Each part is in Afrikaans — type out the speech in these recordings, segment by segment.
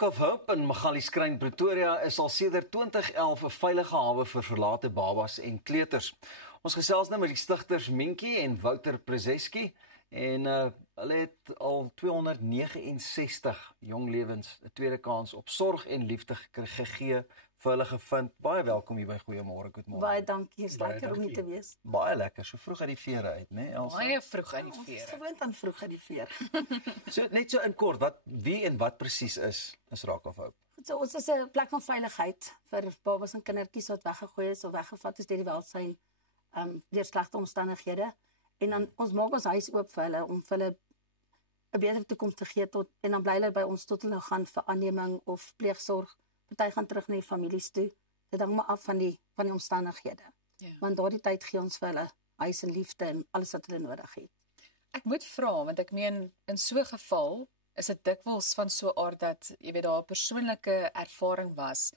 Rock of Hope in Magalieskryn, Pretoria is al sedert 2011 'n veilige hawe vir verlate babas en kleuters. Ons gesels nou met die stigters Minkie en Wouter Przeski en hulle het al 269 jong lewens 'n tweede kans op sorg en liefde gegee vir hulle gevind. Baie welkom hier by Goeiemôre, Goedemôre. Baie dankie, is lekker om hier te wees. Baie lekker, so vroeg uit die vere uit, né? Baie vroeg uit die Ons is vere. gewoond aan vroeg uit die veer. So net so in kort, wie en wat presies is Rock of Hope? Goed, so ons is 'n plek van veiligheid vir babas en kindertjies wat weggegooi is of weggevat is deur die welsyn deur slegte omstandighede. En dan ons maak ons huis oop vir hulle om vir hulle 'n beter toekoms te gee en dan bly hulle by ons tot hulle gaan vir aanneming of pleegsorg. Party gaan terug na die families toe. Dit hang maar af van die omstandighede. Ja. Want daardie tyd gee ons vir hulle huis en liefde en alles wat hulle nodig het. Ek moet vra, want ek meen in so 'n geval is dit dikwels van so 'n aard dat jy weet daar 'n persoonlike ervaring was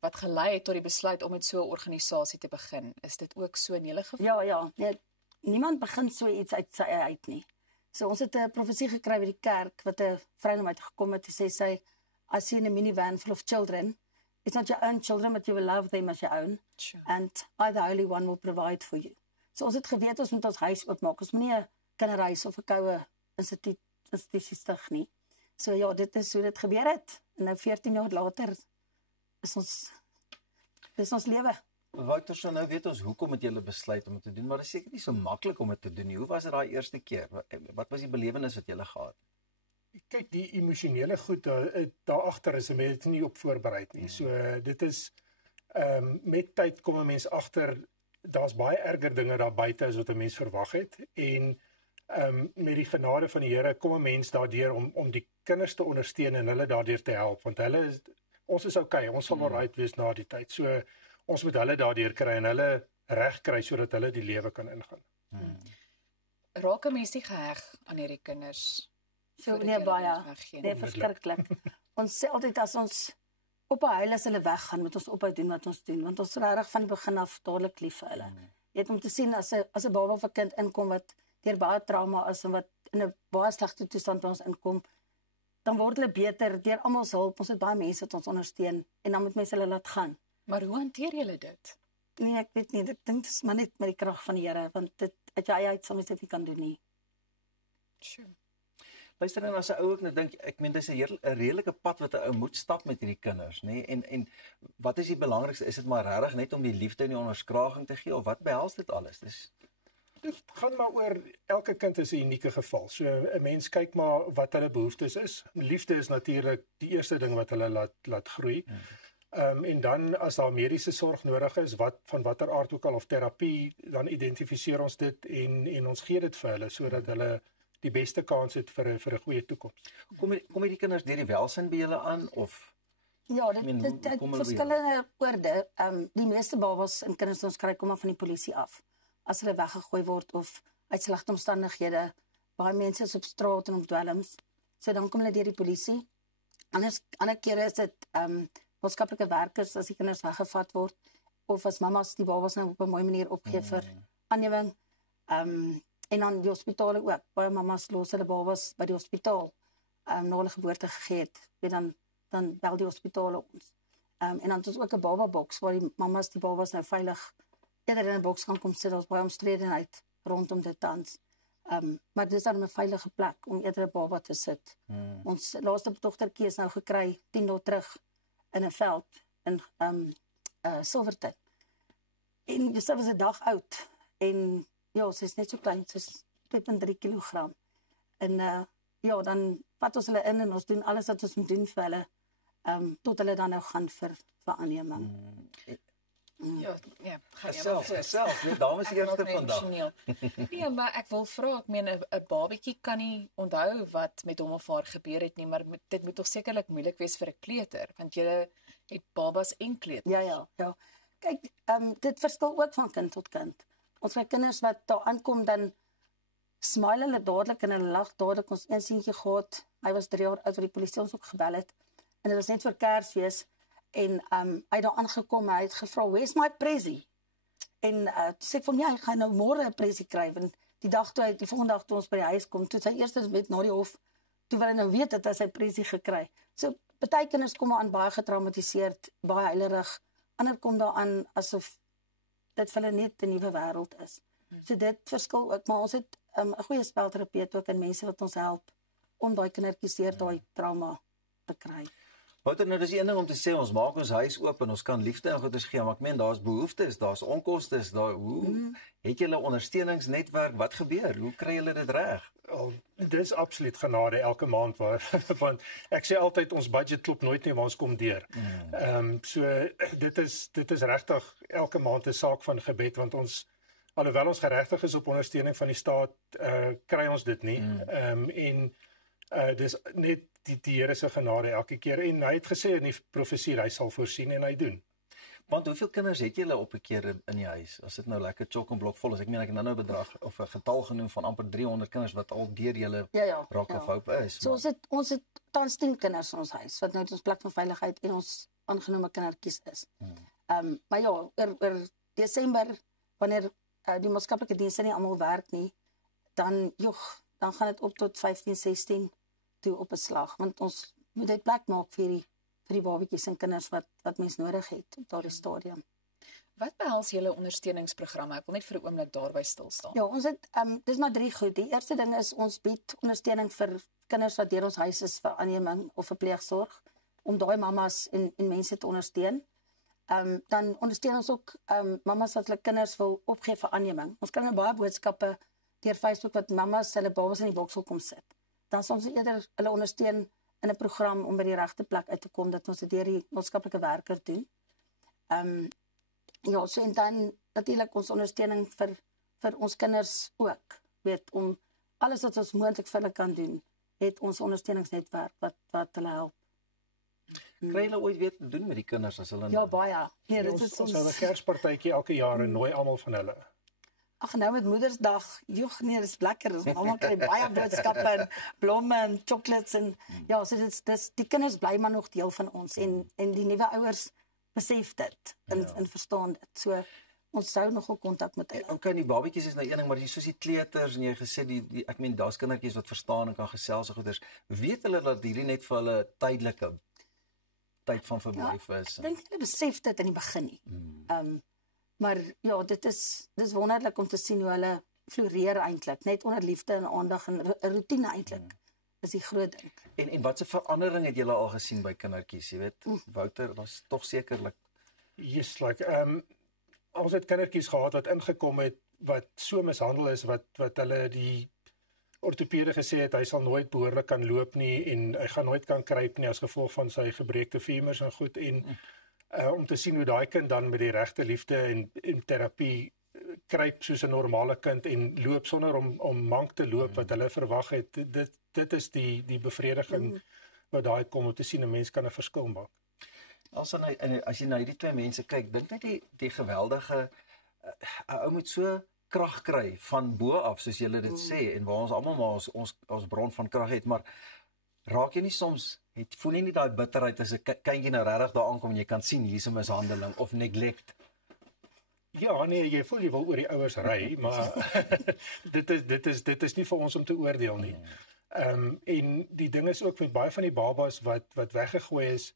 wat gelei het tot die besluit om met so 'n organisasie te begin. Is dit ook so in julle geval? Ja, nee, niemand begin so iets uit sy eie uit nie. So ons het 'n profesie gekry by die kerk wat 'n vrou na my toe gekom het en sê sy, I see in a minivan full of children. It's not your own children, but you will love them as your own. Sure. And I, the Holy One, will provide for you. So ons het geweet ons moet ons huis oopmaak. Ons moenie 'n kinderhuis of 'n koue institusie stig nie. So ja, dit is hoe dit gebeur het. En nou 14 jaar later is ons lewe. Wouter, so nou weet ons hoekom het julle besluit om dit te doen, maar dit is seker nie so maklik om dit te doen nie. Hoe was dit daai eerste keer? Wat was die belewenis wat julle gehad het? Kyk, die emosionele goed daar agter is 'n mens nie op voorberei nie. So dit is met tyd kom 'n mens agter daar's baie erger dinge daar buite as wat 'n mens verwag het en met die genade van die Here kom 'n mens daardeur om die kinders te ondersteun en hulle daardeur te help want ons is okay, ons sal alright wees na die tyd. So ons moet hulle daardeur kry en hulle reg kry sodat hulle die lewe kan ingaan. Raak 'n mens nie geheg aan hierdie kinders? So nee, baie. Nee, verskriklik. Ons sê altyd as ons ophou huil as hulle weggaan, moet ons ophou doen wat ons doen, want ons is regtig van die begin af dadelik lief vir hulle. Jy het om te sien as 'n baba of 'n kind inkom wat deur baie trauma is en wat in 'n baie slegte toestand by ons inkom, dan word hulle beter deur almal se hulp. Ons het baie mense wat ons ondersteun en dan moet mense hulle laat gaan. Maar hoe hanteer julle dit? Nee, ek weet nie, ek dink dit is maar net met die krag van die Here, want dit uit jou eie uit sal mens dit nie kan doen nie. Sure. Luister dan as 'n ou ook nou dink, ek meen dis 'n redelike pad wat 'n ou moet stap met hierdie kinders, nê? En wat is die belangrikste? Is dit maar regtig net om die liefde en die onderskraging te gee of wat behels dit alles? Dit gaan maar oor elke kind is 'n unieke geval. So 'n mens kyk maar wat hulle behoeftes is. Liefde is natuurlik die eerste ding wat hulle laat groei. En dan as daar mediese sorg nodig is, van watter aard ook al of terapie, dan identifiseer ons dit en ons gee dit vir hulle sodat hulle die beste kans het vir 'n goeie toekoms. Kom hierdie kinders deur die welsyn by julle aan of Ja, dit verskillende oorde. Die meeste babas en kinders wat ons kry kom maar van die polisie af. As hulle weggegooi word of uit slegte omstandighede, baie mense is op straat en op dwelms. So dan kom hulle deur die polisie. Ander kere is dit maatskaplike werkers as die kinders weggevat word of as mamas die babas nou op 'n mooi manier opgee vir aanneming. En dan die hospitale ook. Baie mamas los hulle babas by die hospitaal na hulle geboorte gegee het. Dan bel die hospitale ons. En dan het ons ook 'n baba boks waar die mamas die babas nou veilig eerder in 'n boks kan kom sit. Ons baie omstredenheid rondom dit tans. Maar dis dan 'n veilige plek om eerder 'n baba te sit. Ons laaste dogtertjie is nou gekry 10 dae terug in 'n veld in Silverton. En sy was 'n dag oud en ja, sy is net so klein, sy is 2.3 kg. En ja, dan vat ons hulle in en ons doen alles wat ons moet doen vir hulle tot hulle dan nou gaan vir aanneming. Ja, Self, net dames eerste vandag. Nee, maar ek wil vra, ek meen 'n babatjie kan nie onthou wat met hom of haar gebeur het nie, maar dit moet tog sekerlik moeilik wees vir 'n kleuter, want jy het babas en kleuters. Ja. Kyk, dit verskil ook van kind tot kind. Ons kry kinders wat daar aankom dan smile hulle dadelik en hulle lag dadelik. Ons een seentjie gehad, hy was 3 jaar oud wat die polisie ons ook gebel het. En dit was net vir Kersfees en hy het daar aangekom, hy het gevra, "Where's my presie?" En sê ek van ja, ek gaan nou môre 'n presie kry want die volgende dag toe ons by die huis kom, toe sy eers met na die hof, toe wil hy nou weet dat hy sy presie gekry. So Party kinders kom aan baie getraumatiseerd, baie huilerig. Ander kom daaraan asof dit vir hulle net 'n nuwe wêreld is. So dit verskil ook, maar ons het 'n goeie spelterapeut ook en mense wat ons help om daai kindertjies deur daai trauma te kry. Wouter, nou dis een ding om te sê, ons maak ons huis oop en ons kan liefde en goeders gee, maar ek meen daar's behoeftes, daar's onkostes, hoe het julle ondersteuningsnetwerk, wat gebeur? Hoe kry julle dit reg? Dis absoluut genade elke maand want ek sê altyd ons budget klop nooit nie, maar ons kom deur. So dit is regtig elke maand 'n saak van gebed, want ons alhoewel ons geregtig is op ondersteuning van die staat, kry ons dit nie. Dis net die Here se genade elke keer, en hy het gesê in die profesie hy sal voorsien en hy doen. Want hoeveel kinders het julle op 'n keer in die huis? As dit nou lekker chock en blok vol is. Ek meen ek het nou bedrag of 'n getal genoem van amper 300 kinders wat al deur julle Rock of Hope is. So ons het tans 10 kinders in ons huis wat nou ons plek van veiligheid en ons aangenome kindertjies is. Maar ja, oor Desember wanneer die maatskaplike dienste nie almal werk nie, dan gaan dit op tot 15, 16 toe op 'n slag, want ons moet dit plek maak vir die babatjies en kinders wat mens nodig het op daardie stadium. Wat behels julle ondersteuningsprogramme? Ek wil net vir 'n oomblik daarby stil staan. Ja, ons het dis maar 3 goed. Die eerste ding is ons bied ondersteuning vir kinders wat deur ons huis is vir aanneming of vir pleegsorg, om daai mammas en mense te ondersteun. Dan ondersteun ons ook mammas wat hulle kinders wil opgee vir aanneming. Ons kry nou baie boodskappe deur Facebook wat mammas hulle babas in die boks wil kom sit. Dan soms eerder hulle ondersteun in 'n program om by die regte plek uit te kom, dat ons dit deur die maatskaplike werker doen. Ja, so en dan natuurlik ons ondersteuning vir ons kinders ook, weet, om alles wat ons moontlik vir hulle kan doen, het ons ondersteuningsnetwerk wat hulle help. Kry julle ooit weer te doen met die kinders as hulle Ja, baie. Nee, dit is ons hou 'n Kerspartytjie elke jaar en nooi almal van hulle. Ag, nou met Moedersdag, nee, dis lekker. Ons almal kry baie boodskappe en blomme en chocolates en ja, so dis die kinders bly maar nog deel van ons en die nuwe ouers besef dit en verstaan dit. So ons hou nogal kontak met hulle. Okay, die babatjies is nou een ding, maar soos die kleuters en jy gesê ek meen daar's kindertjies wat verstaan en kan gesels en goeders. Weet hulle dat hierdie net vir hulle tydelike tyd van verblyf is? Ek dink hulle besef dit in die begin nie. Maar ja, dis wonderlik om te sien hoe hulle floreer eintlik, net onder liefde en aandag en 'n roetine eintlik. Is die groot ding. En wat 'n verandering het julle al gesien by kindertjies, jy weet? Wouter, was tog sekerlik. Yes, ons het kindertjies gehad wat ingekom het wat so mishandel is wat hulle die ortopede gesê het hy sal nooit behoorlik kan loop nie en hy gaan nooit kan kruip nie as gevolg van sy gebreekte femurs en goed, en om te sien hoe daai kind dan met die regte liefde en terapie kruip soos 'n normale kind en loop sonder om mank te loop wat hulle verwag het. Dit is die bevrediging wat daai kom om te sien 'n mens kan 'n verskil maak. As jy na hierdie twee mense kyk, dink net die geweldige 'n ou moet so krag kry van bo af soos julle dit sê en waar ons almal maar ons bron van krag het, maar raak jy nie soms voel jy nie daai bitterheid as 'n kindjie nou regtig daar aankom en jy kan sien hier's 'n mishandeling of neglect? Ja, nee, jy voel jy wil oor die ouers ry, maar dit is nie vir ons om te oordeel nie. En die ding is ook met baie van die babas wat weggegooi is,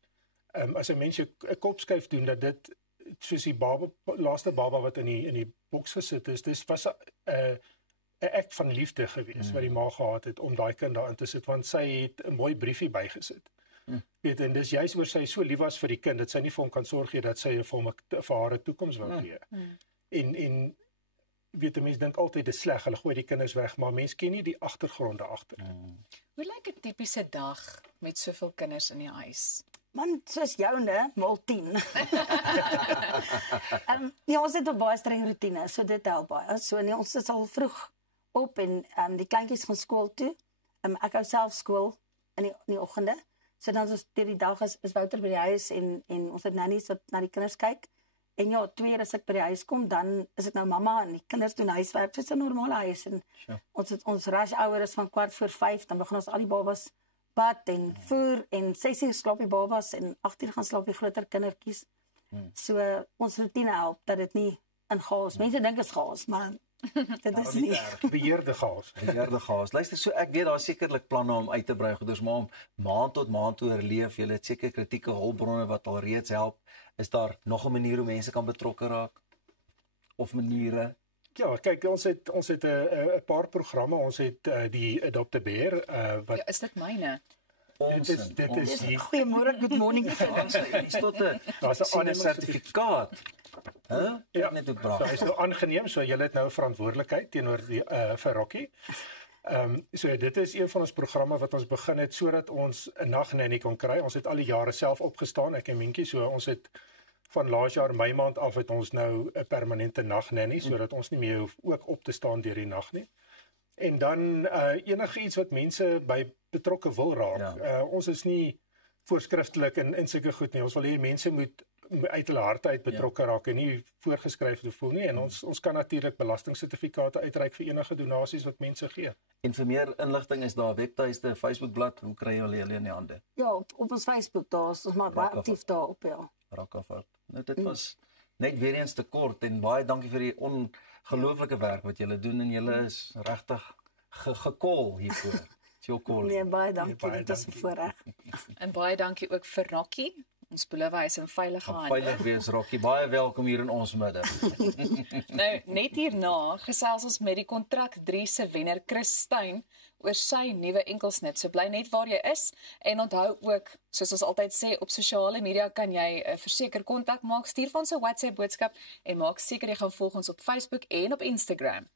as 'n mens jou 'n kopskuif doen dat dit soos die laaste baba wat in die boks gesit is, dis was 'n act van liefde gewees wat die ma gehad het om daai kind daarin te sit, want sy het 'n mooi briefie bygesit. Weet, en dis juist oor sy so lief was vir die kind dat sy nie vir hom kan sorg gee dat sy vir haar 'n toekoms wil gee. En weet, die mens dink altyd dis sleg, hulle gooi die kinders weg, maar mens ken nie die agtergronde agter. Hoe lyk 'n tipiese dag met soveel kinders in die huis? Man, soos joune, mal 10. Ja, ons het 'n baie streng roetine, so dit help baie. So nee, ons is al vroeg op en die kleintjies gaan skool toe. Ek hou self skool in die oggende. So dan as deur die dag is Wouter by die huis en ons het nannies wat na die kinders kyk. En ja, 2 uur as ek by die huis kom, dan is dit nou mamma en die kinders doen huiswerk soos 'n normale huis en ons rush hour is van 4:45, dan begin ons al die babas bad en voer en 6 uur slaap die babas en 8 uur gaan slaap die groter kindertjies. So ons roetine help dat dit nie in chaos. Mense dink is chaos, maar dit is nie. Beheerde chaos. Beheerde chaos. Luister, so ek weet daar sekerlik planne om uit te brei goeders, maar om maand tot maand te oorleef. Jy het seker kritieke hulpbronne wat al reeds help. Is daar nog 'n manier hoe mense kan betrokke raak? Of maniere? Ja, kyk, ons het 'n paar programme. Ons het die Adopt a Bear wat Ja, is dit myne? dit is die Goeiemôre, good morning. Is tot 'n daar's 'n ander sertifikaat. Ja, net ook so braaf. is nou aangeneem, so julle het nou 'n verantwoordelikheid teenoor die vir Rocky. So dit is een van ons programme wat ons begin het sodat ons 'n nagnanny kon kry. Ons het al die jare self opgestaan, ek en Mientjie, so ons het van laas jaar Mei maand af het ons nou 'n permanente nagnanny sodat ons nie meer hoef ook op te staan deur die nag nie. En dan enige iets wat mense by betrokke wil raak. Ja. Ons is nie voorskriftelik in sulke goed nie. Ons wil hê mense moet uit hulle harte uit betrokke raak en nie voorgeskryf te voel nie. En ons kan natuurlik belastingsertifikate uitreik vir enige donasies wat mense gee. En vir meer inligting is daar 'n webtuiste, Facebookblad. Hoe kry jy hulle in die hande? Ja, op ons Facebook daar is ons maar baie aktief daarop, ja. Rakafart. Nou dit was net weer eens te kort en baie dankie vir die ongelooflike werk wat julle doen en julle is regtig gekol hiervoor. It's your call. Nee, baie dankie, dit is 'n voorreg. En baie dankie ook vir Rocky. Ons beloof hy is in veilige hande. Veilig wees, Rocky. Baie welkom hier in ons midde. Nou, net hierna gesels ons met die kontrak 3 se wenner Chris Steyn oor sy nuwe enkelsnit. So bly net waar jy is en onthou ook, soos ons altyd sê, op sosiale media kan jy verseker kontak maak. Stuur vir ons 'n WhatsApp boodskap en maak seker jy gaan volg ons op Facebook en op Instagram.